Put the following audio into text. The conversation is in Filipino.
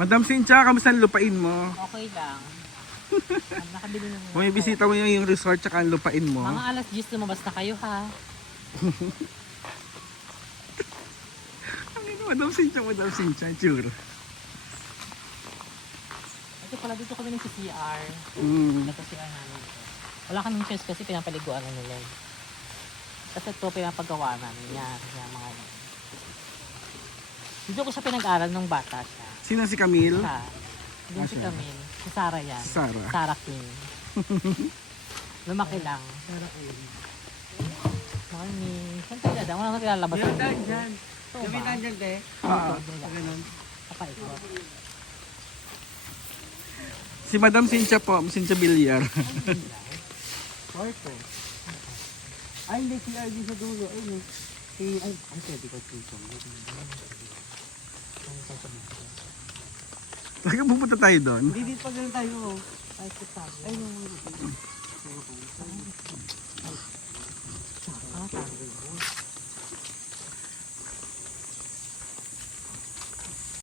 Madam Cynthia, kamusta ang lupain mo? Okay lang. Nakabili na muna. Bumibisita mo yung resort tsaka ang lupain mo. Mga alas 10 lumabas na kayo ha. Ang ino, Madam Cynthia, tsura. Ito pala dito kami ng CCR. Mm. Ito CR namin. Wala kaming chairs kasi pinapaliguan na nila. Kasi ito pinapagawa namin. Yan mga dito ko siya pinag-aral nung bata siya. Sino si Camille? Ha. Doon si siya. Camille. Si Sarah yan. Sarah. Sarah King. Lumaki lang. Morning. Saan tayo dadaan? Wala naman tilalabas. Gamitan dyan. Ito ba? Gamitan dyan, te. Ah. Ganun. Papaikot. Si Madam Cynthia po, Cynthia Villar. Orto. Ay, hindi si RD sa dulo. Ay, pwede ko dito. Talaga pupunta tayo doon? Hindi dito pa ganun tayo. Ay, ito sabi. Ay, no. Ah, sabi.